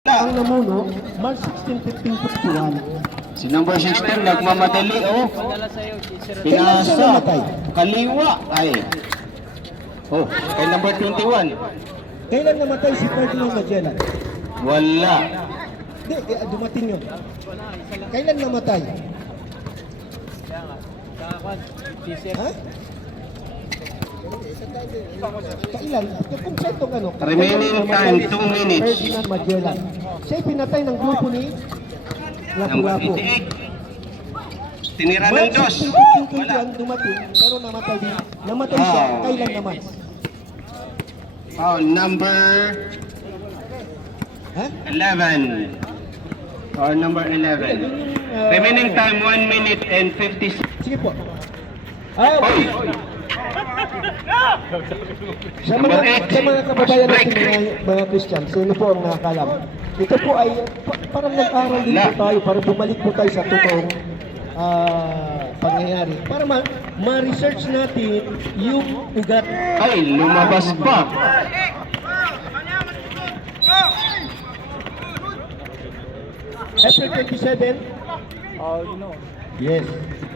Ang namuno, March 16, 15, 51. Si number 16 nagmamadali oh. Kailan siya Pinasa. namatay? Kaliwa ay. Oh, kay number 21. Kailan namatay si Ferdinand Magellan? Wala. Hindi, dumating yun. Kailan namatay? Ha? Kailan? Kumpletong ano? Remaining time, 2 minutes. Ferdinand Magellan. Siya'y pinatay ng grupo ni Lapu-Lapu. Number 88. Tinira ng March dos. 16, 15, Wala. 21 dumating, pero namatay din. Namatay siya, kailan naman? Oh, number Ha? 11. Or number 11. Remaining time 1 minute and 50 seconds. Sige po. Okay. Number 8. Sa mga kababayan Break. natin mga Christian, sino po ang nakakalam? Ito po ay parang nag-aral din po tayo, para bumalik po tayo sa totoong pangyayari. Para ma-research natin yung ugat. Ay, lumabas pa. April 27. Yes.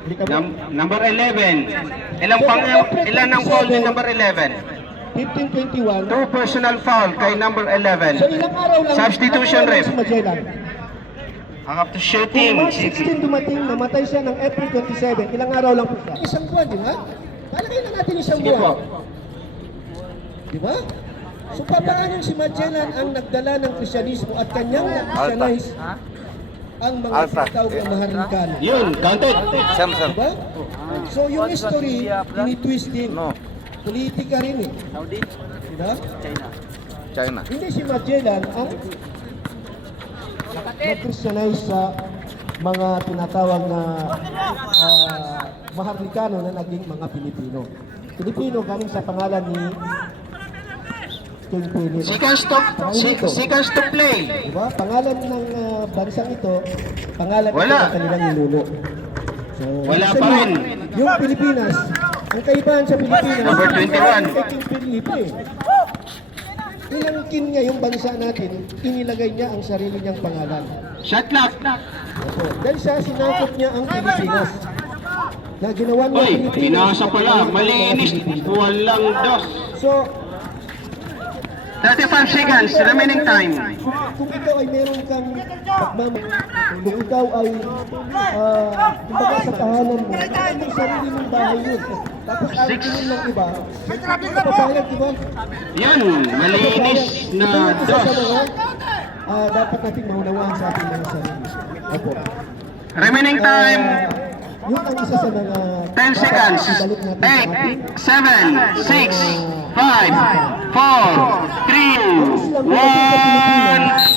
Hindi ka ba? Number 11. Ilan ang foul ni number 11? 15-21. Two personal foul kay number 11. So ilang araw lang Substitution ilang araw ref. si Magellan. After Kung shooting. March 16 dumating, namatay siya ng April 27. Ilang araw lang po siya? Isang buwan, di ba? Palagay na natin isang Sige po. buwan. Di ba? So papaano si Magellan ang nagdala ng Krisyanismo at kanyang na-Christianize ang mga tinatawag na Maharlikano. Yun, counted. Di ba? So yung history, tinitwist din. Politika rin eh. Di ba? China. Hindi si Magellan ang na-Christianize sa mga tinatawag na Maharlikano na naging mga Pilipino. Pilipino galing sa pangalan ni King Philip. Seconds to play. Diba? Pangalan ng bansang ito, pangalan ito Wala. ng kanilang ninuno. So, Wala ibig pa sabihin, rin. Yung Pilipinas, ang kaibahan sa Pilipinas, Number 21. kay King Philip eh. Inangkin niya yung bansa natin, inilagay niya ang sarili niyang pangalan. Shot clock. So, dahil siya, sinakop niya ang Pilipinas. Na ginawa niya Uy, Pilipinas. pinasa pala. Malinis. Walang dos. So, 35 seconds. Remaining time. kung ikaw ay meron kang kung ikaw ay kumbaga sa tahanan mo, may sarili mong bahay yun. Tapos ang tingin ng iba, kapapayag, di ba? Yun, malinis na Ito yung isa sa dos. mga dapat nating maunawaan sa ating mga sarili. Opo. Remaining time. Yun ang isa sa mga 10 seconds. ibalik natin sa ating 8, 7, 6, 5, 4, 3, 1.